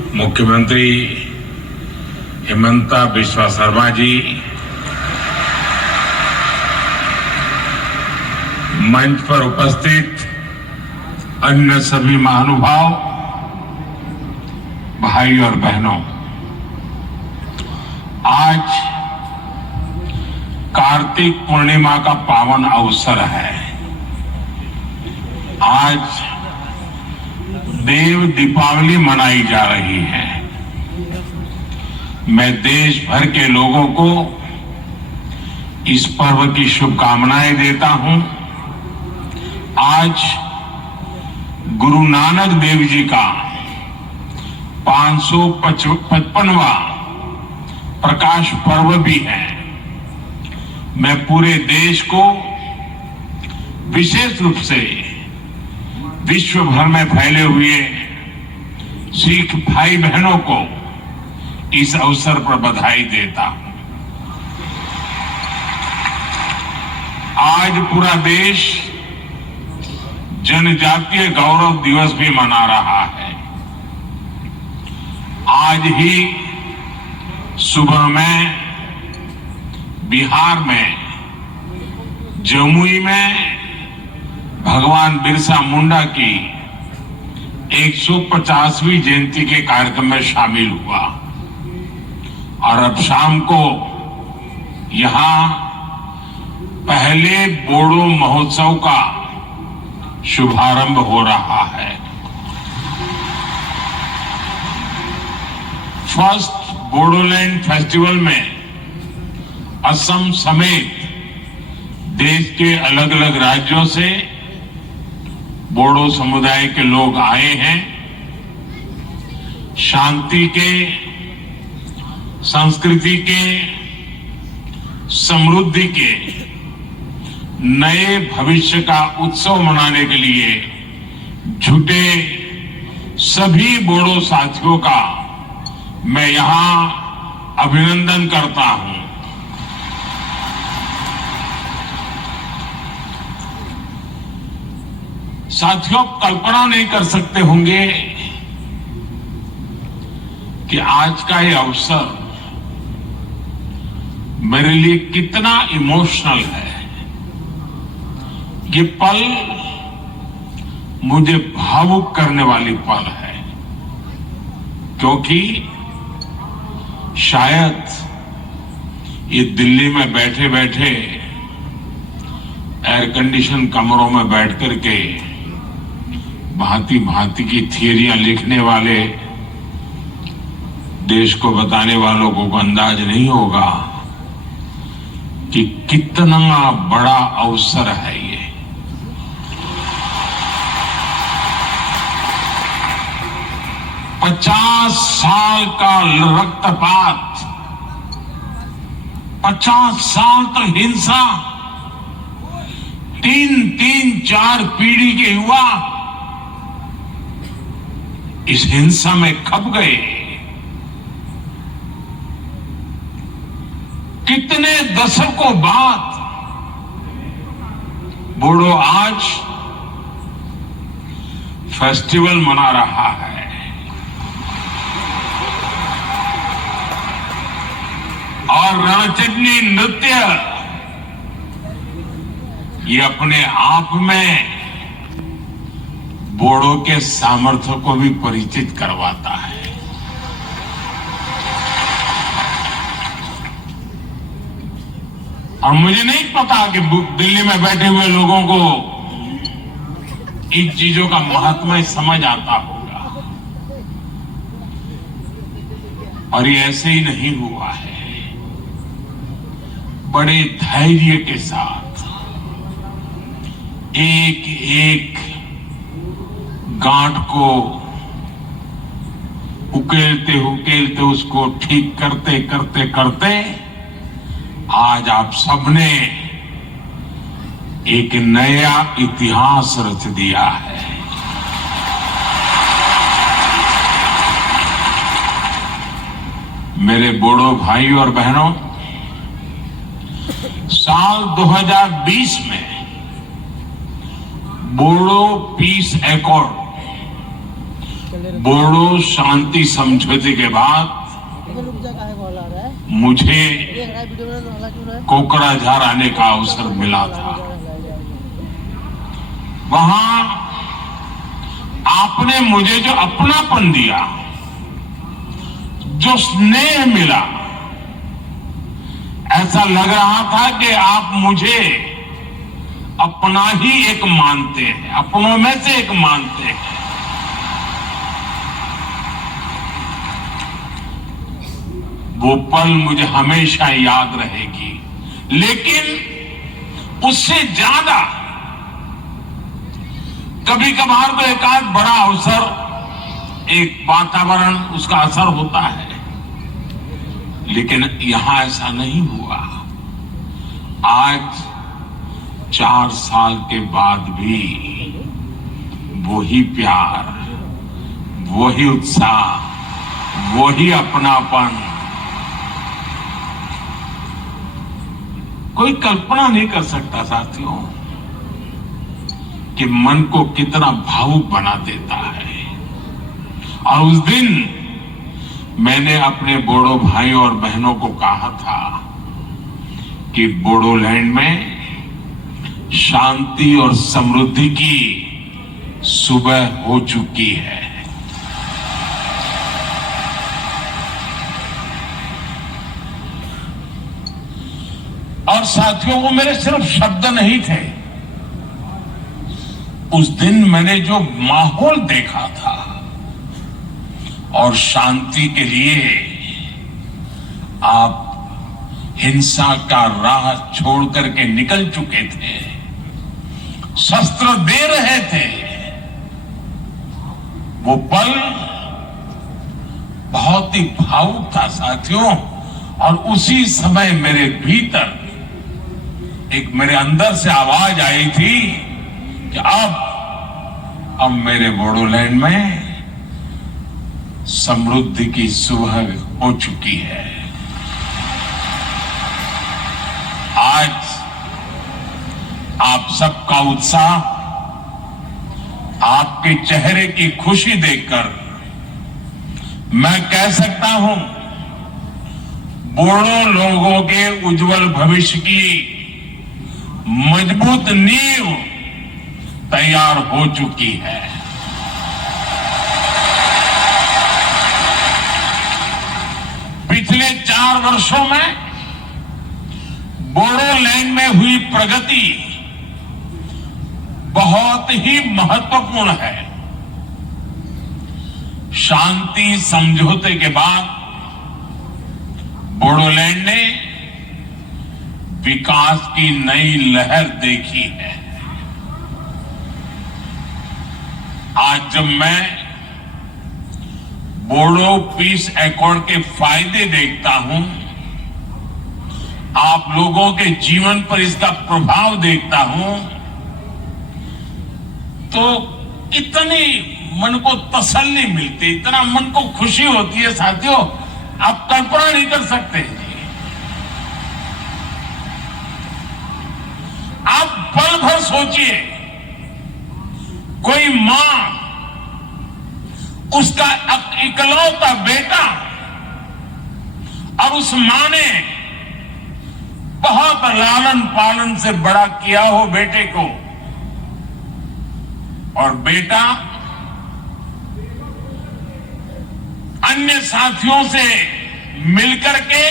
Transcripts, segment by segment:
मुख्यमंत्री हिमंता बिस्वा शर्मा जी, मंच पर उपस्थित अन्य सभी महानुभाव, भाई और बहनों, आज कार्तिक पूर्णिमा का पावन अवसर है। आज देव दीपावली मनाई जा रही है। मैं देश भर के लोगों को इस पर्व की शुभकामनाएं देता हूं। आज गुरु नानक देव जी का 555वां प्रकाश पर्व भी है। मैं पूरे देश को, विशेष रूप से विश्व भर में फैले हुए सिख भाई बहनों को इस अवसर पर बधाई देता हूं। आज पूरा देश जनजातीय गौरव दिवस भी मना रहा है। आज ही सुबह में बिहार में जमुई में भगवान बिरसा मुंडा की 150वीं जयंती के कार्यक्रम में शामिल हुआ और अब शाम को यहां पहले बोडो महोत्सव का शुभारंभ हो रहा है। फर्स्ट बोडोलैंड फेस्टिवल में असम समेत देश के अलग अलग राज्यों से बोडो समुदाय के लोग आए हैं। शांति के, संस्कृति के, समृद्धि के नए भविष्य का उत्सव मनाने के लिए जुटे सभी बोडो साथियों का मैं यहां अभिनंदन करता हूं। साथियों, कल्पना नहीं कर सकते होंगे कि आज का ये अवसर मेरे लिए कितना इमोशनल है। ये पल मुझे भावुक करने वाली पल है, क्योंकि शायद ये दिल्ली में बैठे बैठे एयर कंडीशन कमरों में बैठ करके भांति भांति की थियरियां लिखने वाले देश को बताने वालों को अंदाज नहीं होगा कि कितना बड़ा अवसर है ये। पचास साल का रक्तपात, 50 साल तक हिंसा, 3-4 पीढ़ी के युवा इस हिंसा में खप गए। कितने दशकों बाद बोडो आज फेस्टिवल मना रहा है। और रणचंडी नृत्य ये अपने आप में बोडो के सामर्थ्य को भी परिचित करवाता है। और मुझे नहीं पता कि दिल्ली में बैठे हुए लोगों को इन चीजों का महत्व समझ आता होगा, और ये ऐसे ही नहीं हुआ है। बड़े धैर्य के साथ एक एक गांठ को उकेलते उकेलते उसको ठीक करते करते करते आज आप सबने एक नया इतिहास रच दिया है। मेरे बोडो भाई और बहनों, साल 2020 में बोडो पीस एकॉर्ड बोडो शांति समझौते के बाद मुझे कोकराझार आने का अवसर मिला था। वहां आपने मुझे जो अपनापन दिया, जो स्नेह मिला, ऐसा लग रहा था कि आप मुझे अपना ही एक मानते हैं, अपनों में से एक मानते हैं। वो पल मुझे हमेशा याद रहेगी। लेकिन उससे ज्यादा कभी कभार तो एक आध बड़ा अवसर, एक वातावरण, उसका असर होता है, लेकिन यहां ऐसा नहीं हुआ। आज 4 साल के बाद भी वही प्यार, वही उत्साह, वही अपनापन। कोई कल्पना नहीं कर सकता साथियों कि मन को कितना भावुक बना देता है। और उस दिन मैंने अपने बोडो भाइयों और बहनों को कहा था कि बोडोलैंड में शांति और समृद्धि की सुबह हो चुकी है। और साथियों, वो मेरे सिर्फ शब्द नहीं थे। उस दिन मैंने जो माहौल देखा था और शांति के लिए आप हिंसा का राह छोड़ करके निकल चुके थे, शस्त्र दे रहे थे, वो पल बहुत ही भावुक था साथियों। और उसी समय मेरे भीतर एक, मेरे अंदर से आवाज आई थी कि अब मेरे बोडोलैंड में समृद्धि की सुबह हो चुकी है। आज आप सबका उत्साह, आपके चेहरे की खुशी देखकर मैं कह सकता हूं, बोडो लोगों के उज्जवल भविष्य की मजबूत नींव तैयार हो चुकी है। पिछले 4 वर्षों में बोडोलैंड में हुई प्रगति बहुत ही महत्वपूर्ण है। शांति समझौते के बाद बोडोलैंड ने विकास की नई लहर देखी है। आज जब मैं बोडो पीस एकॉर्ड के फायदे देखता हूं, आप लोगों के जीवन पर इसका प्रभाव देखता हूं, तो इतनी मन को तसल्ली मिलती, इतना मन को खुशी होती है साथियों, आप कल्पना नहीं कर सकते। आप पल भर सोचिए, कोई मां उसका इकलौता बेटा, और उस मां ने बहुत लालन पालन से बड़ा किया हो बेटे को, और बेटा अन्य साथियों से मिलकर के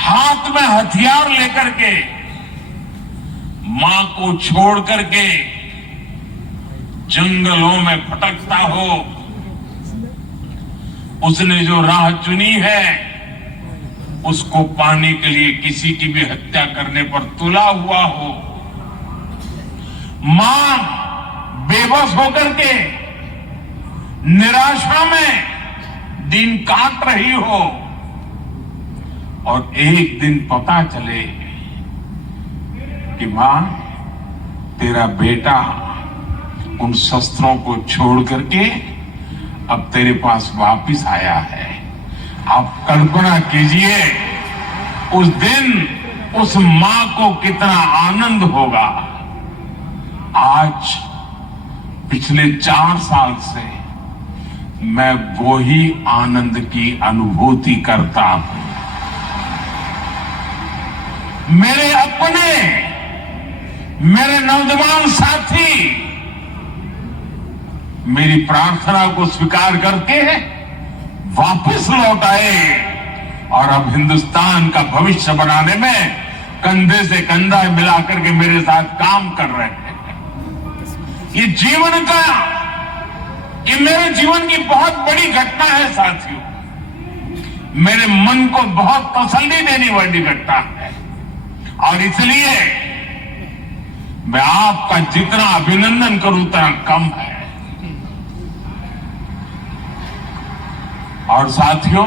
हाथ में हथियार लेकर के मां को छोड़ करके जंगलों में भटकता हो, उसने जो राह चुनी है उसको पाने के लिए किसी की भी हत्या करने पर तुला हुआ हो, मां बेबस होकर के निराशा में दिन काट रही हो, और एक दिन पता चले कि मां, तेरा बेटा उन शस्त्रों को छोड़ करके अब तेरे पास वापिस आया है। आप कल्पना कीजिए उस दिन उस मां को कितना आनंद होगा। आज पिछले 4 साल से मैं वो ही आनंद की अनुभूति करता हूं। मेरे अपने, मेरे नौजवान साथी मेरी प्रार्थना को स्वीकार करके वापस लौट आए और अब हिंदुस्तान का भविष्य बनाने में कंधे से कंधा मिलाकर के मेरे साथ काम कर रहे हैं। ये मेरे जीवन की बहुत बड़ी घटना है साथियों। मेरे मन को बहुत तसल्ली देने वाली घटना है और इसलिए मैं आपका जितना अभिनंदन करूं उतना कम है। और साथियों,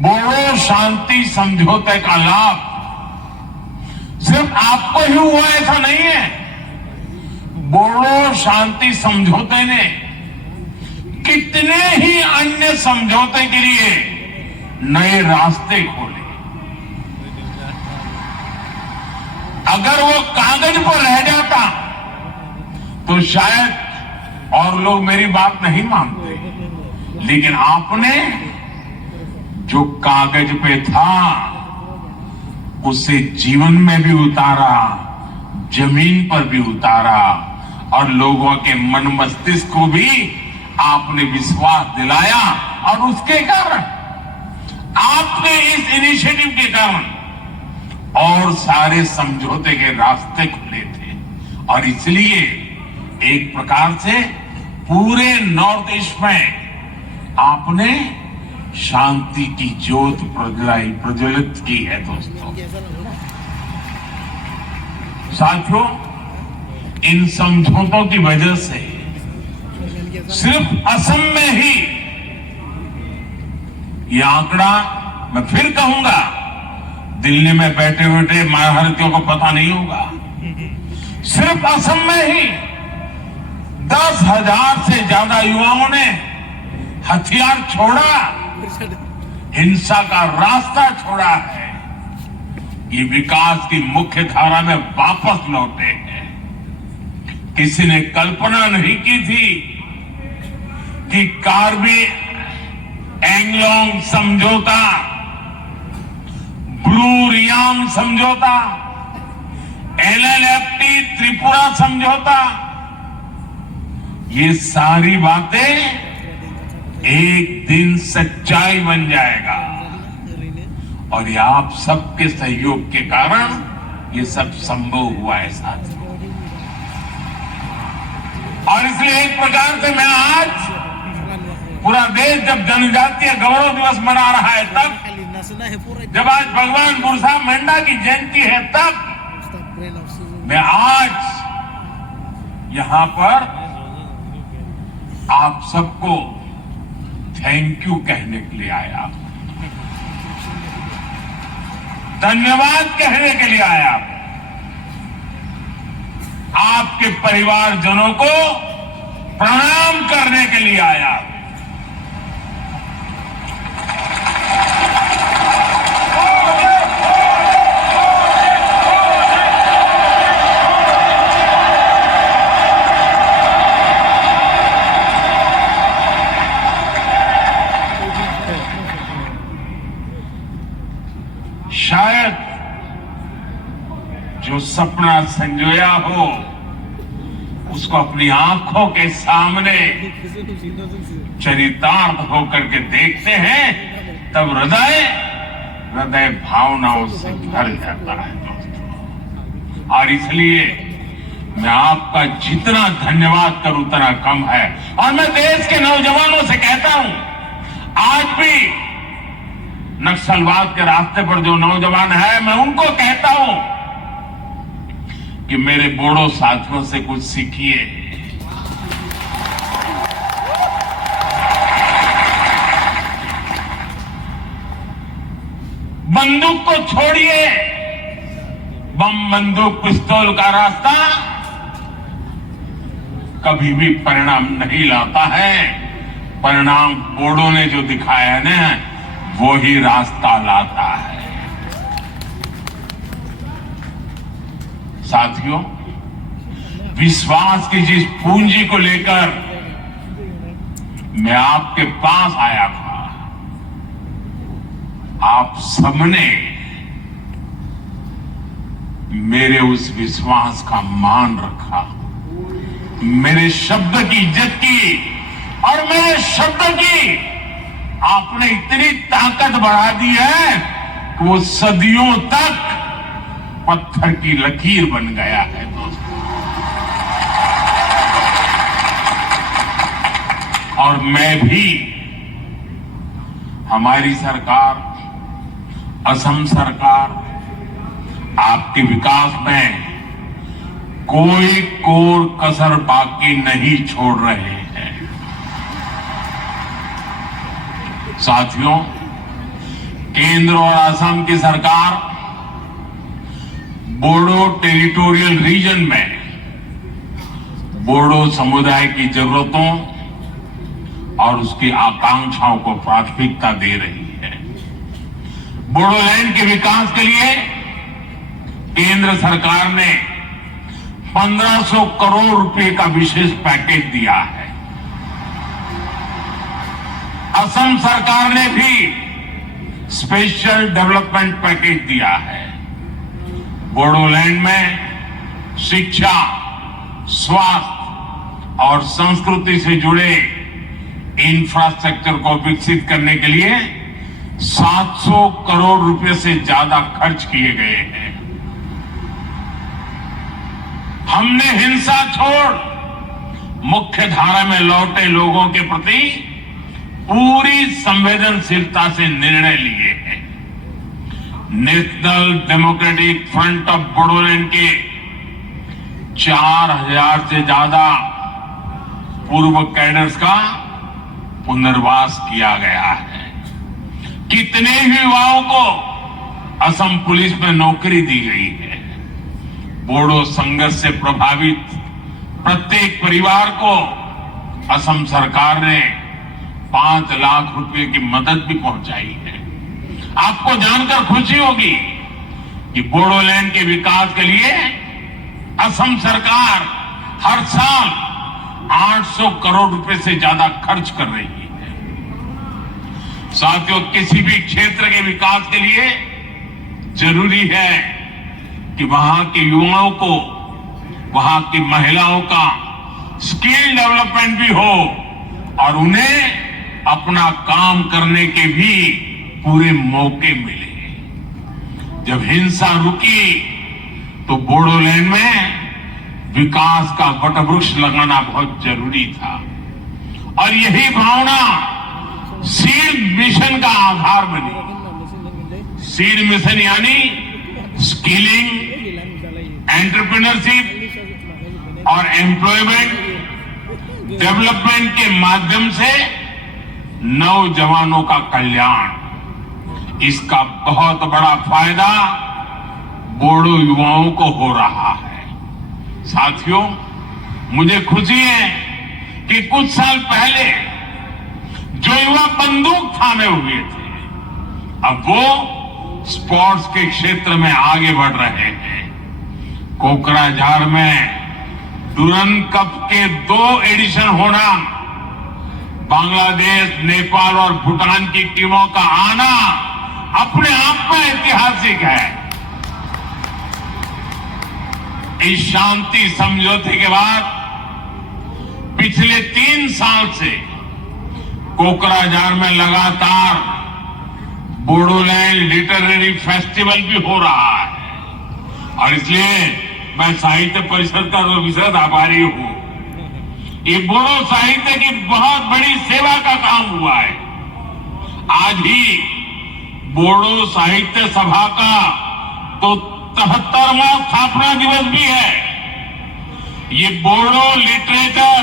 बोडो शांति समझौते का लाभ सिर्फ आपको ही हुआ ऐसा नहीं है। बोडो शांति समझौते ने कितने ही अन्य समझौते के लिए नए रास्ते खोले। अगर वो कागज पर रह जाता तो शायद और लोग मेरी बात नहीं मानते, लेकिन आपने जो कागज पे था उसे जीवन में भी उतारा, जमीन पर भी उतारा और लोगों के मन मस्तिष्क को भी आपने विश्वास दिलाया। और उसके कारण, आपने इस इनिशिएटिव के कारण और सारे समझौते के रास्ते खुले थे और इसलिए एक प्रकार से पूरे नॉर्थ ईस्ट में आपने शांति की ज्योत प्रज्वलित की है। दोस्तों, साथियों, इन समझौतों की वजह से सिर्फ असम में ही ये आंकड़ा, मैं फिर कहूंगा, दिल्ली में बैठे बैठे महारथियों को पता नहीं होगा, सिर्फ असम में ही 10,000 से ज्यादा युवाओं ने हथियार छोड़ा, हिंसा का रास्ता छोड़ा है। ये विकास की मुख्य धारा में वापस लौटे हैं। किसी ने कल्पना नहीं की थी कि कार्बी एंगलोंग समझौता, ब्लू रियांग समझौता, LLFT त्रिपुरा समझौता, ये सारी बातें एक दिन सच्चाई बन जाएगा और ये आप सबके सहयोग के कारण ये सब संभव हुआ है साथियों। और इसलिए एक प्रकार से मैं आज, पूरा देश जब जनजातीय गौरव दिवस मना रहा है, तब जब आज भगवान बिरसा मुंडा की जयंती है, तब मैं आज यहां पर आप सबको थैंक यू कहने के लिए आया, धन्यवाद कहने के लिए आया, आपके परिवारजनों को प्रणाम करने के लिए आया। शायद जो सपना संजोया हो उसको अपनी आंखों के सामने चरितार्थ होकर के देखते हैं, तब हृदय भावनाओं से भर जाता है दोस्तों। और इसलिए मैं आपका जितना धन्यवाद करूं उतना कम है। और मैं देश के नौजवानों से कहता हूं, आज भी नक्सलवाद के रास्ते पर जो नौजवान है, मैं उनको कहता हूं कि मेरे बोडो साथियों से कुछ सीखिए। बंदूक को छोड़िए, बम बंदूक पिस्तौल का रास्ता कभी भी परिणाम नहीं लाता है। परिणाम बोडो ने जो दिखाया है ना, वो ही रास्ता लाता है। साथियों, विश्वास की जिस पूंजी को लेकर मैं आपके पास आया था, आप सबने मेरे उस विश्वास का मान रखा, मेरे शब्द की इज्जत की और मेरे शब्द की आपने इतनी ताकत बढ़ा दी है कि वो सदियों तक पत्थर की लकीर बन गया है। दोस्तों, और मैं भी, हमारी सरकार, असम सरकार आपके विकास में कोई कोर कसर बाकी नहीं छोड़ रहे हैं। साथियों, केंद्र और असम की सरकार बोडो टेरिटोरियल रीजन में बोडो समुदाय की जरूरतों और उसकी आकांक्षाओं को प्राथमिकता दे रही है। बोडोलैंड के विकास के लिए केंद्र सरकार ने 1500 करोड़ रुपए का विशेष पैकेज दिया है। असम सरकार ने भी स्पेशल डेवलपमेंट पैकेज दिया है। बोडोलैंड में शिक्षा, स्वास्थ्य और संस्कृति से जुड़े इंफ्रास्ट्रक्चर को विकसित करने के लिए 700 करोड़ रुपए से ज्यादा खर्च किए गए हैं। हमने हिंसा छोड़ मुख्य धारा में लौटे लोगों के प्रति पूरी संवेदनशीलता से निर्णय लिए हैं। National democratic front of Bodoland के 4000 से ज्यादा पूर्व कैडर्स का पुनर्वास किया गया है। कितने ही युवाओं को असम पुलिस में नौकरी दी गई है। बोडो संघर्ष से प्रभावित प्रत्येक परिवार को असम सरकार ने 5 लाख रुपए की मदद भी पहुंचाई है। आपको जानकर खुशी होगी कि बोडोलैंड के विकास के लिए असम सरकार हर साल 800 करोड़ रुपए से ज्यादा खर्च कर रही है। साथियों, किसी भी क्षेत्र के विकास के लिए जरूरी है कि वहां के युवाओं को, वहां की महिलाओं का स्किल डेवलपमेंट भी हो और उन्हें अपना काम करने के भी पूरे मौके मिले। जब हिंसा रुकी तो बोडोलैंड में विकास का वटवृक्ष लगाना बहुत जरूरी था और यही भावना सीड मिशन का आधार बनी। सीड मिशन यानी स्किलिंग, एंटरप्रेन्योरशिप और एम्प्लॉयमेंट डेवलपमेंट के माध्यम से नौजवानों का कल्याण, इसका बहुत बड़ा फायदा बोडो युवाओं को हो रहा है। साथियों, मुझे खुशी है कि कुछ साल पहले जो युवा बंदूक थामे हुए थे, अब वो स्पोर्ट्स के क्षेत्र में आगे बढ़ रहे हैं। कोकराझार में डुरन कप के 2 एडिशन होना, बांग्लादेश, नेपाल और भूटान की टीमों का आना अपने आप में ऐतिहासिक है। इस शांति समझौते के बाद पिछले 3 साल से कोकराझार में लगातार बोडोलैंड लिटरेरी फेस्टिवल भी हो रहा है और इसलिए मैं साहित्य परिषद का तो विशेष आभारी हूं। ये बोडो साहित्य की बहुत बड़ी सेवा का काम हुआ है। आज ही बोडो साहित्य सभा का तो 73वां स्थापना दिवस भी है। ये बोडो लिटरेचर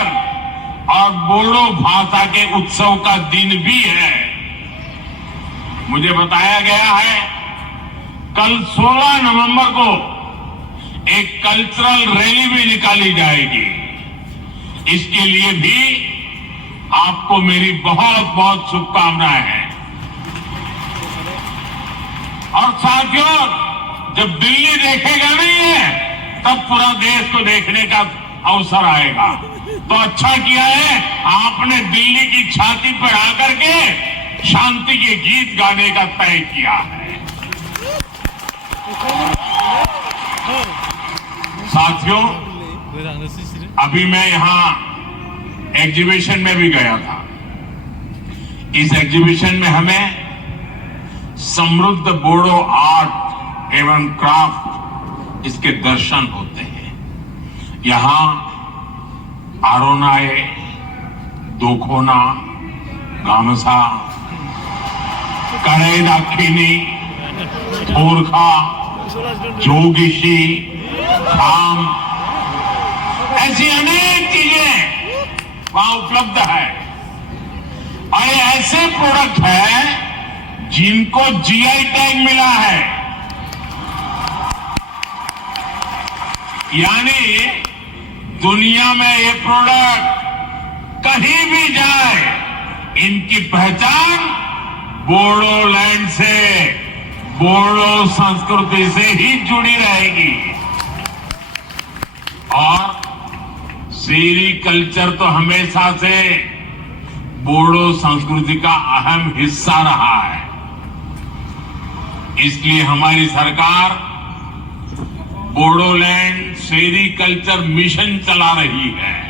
और बोडो भाषा के उत्सव का दिन भी है। मुझे बताया गया है कल 16 नवंबर को एक कल्चरल रैली भी निकाली जाएगी। इसके लिए भी आपको मेरी बहुत बहुत शुभकामनाएं हैं। और साथियों, जब दिल्ली देखेगा नहीं है तब पूरा देश को देखने का अवसर आएगा। तो अच्छा किया है आपने दिल्ली की छाती पर आकर के शांति के गीत गाने का तय किया है। साथियों, अभी मैं यहां एग्जीबिशन में भी गया था। इस एग्जीबिशन में हमें समृद्ध बोडो आर्ट एवं क्राफ्ट इसके दर्शन होते हैं। यहां आरोनाए, दोखोना, गामसा, कड़े दाखिनी, थोरखा, जोगिशी, थाम, ऐसी अनेक चीजें वहां उपलब्ध है। और ये ऐसे प्रोडक्ट है जिनको जीआई टैग मिला है, यानी दुनिया में ये प्रोडक्ट कहीं भी जाए, इनकी पहचान बोडोलैंड से, बोडो संस्कृति से ही जुड़ी रहेगी। और सेरीकल्चर तो हमेशा से बोडो संस्कृति का अहम हिस्सा रहा है। इसलिए हमारी सरकार बोडोलैंड सेरीकल्चर मिशन चला रही है।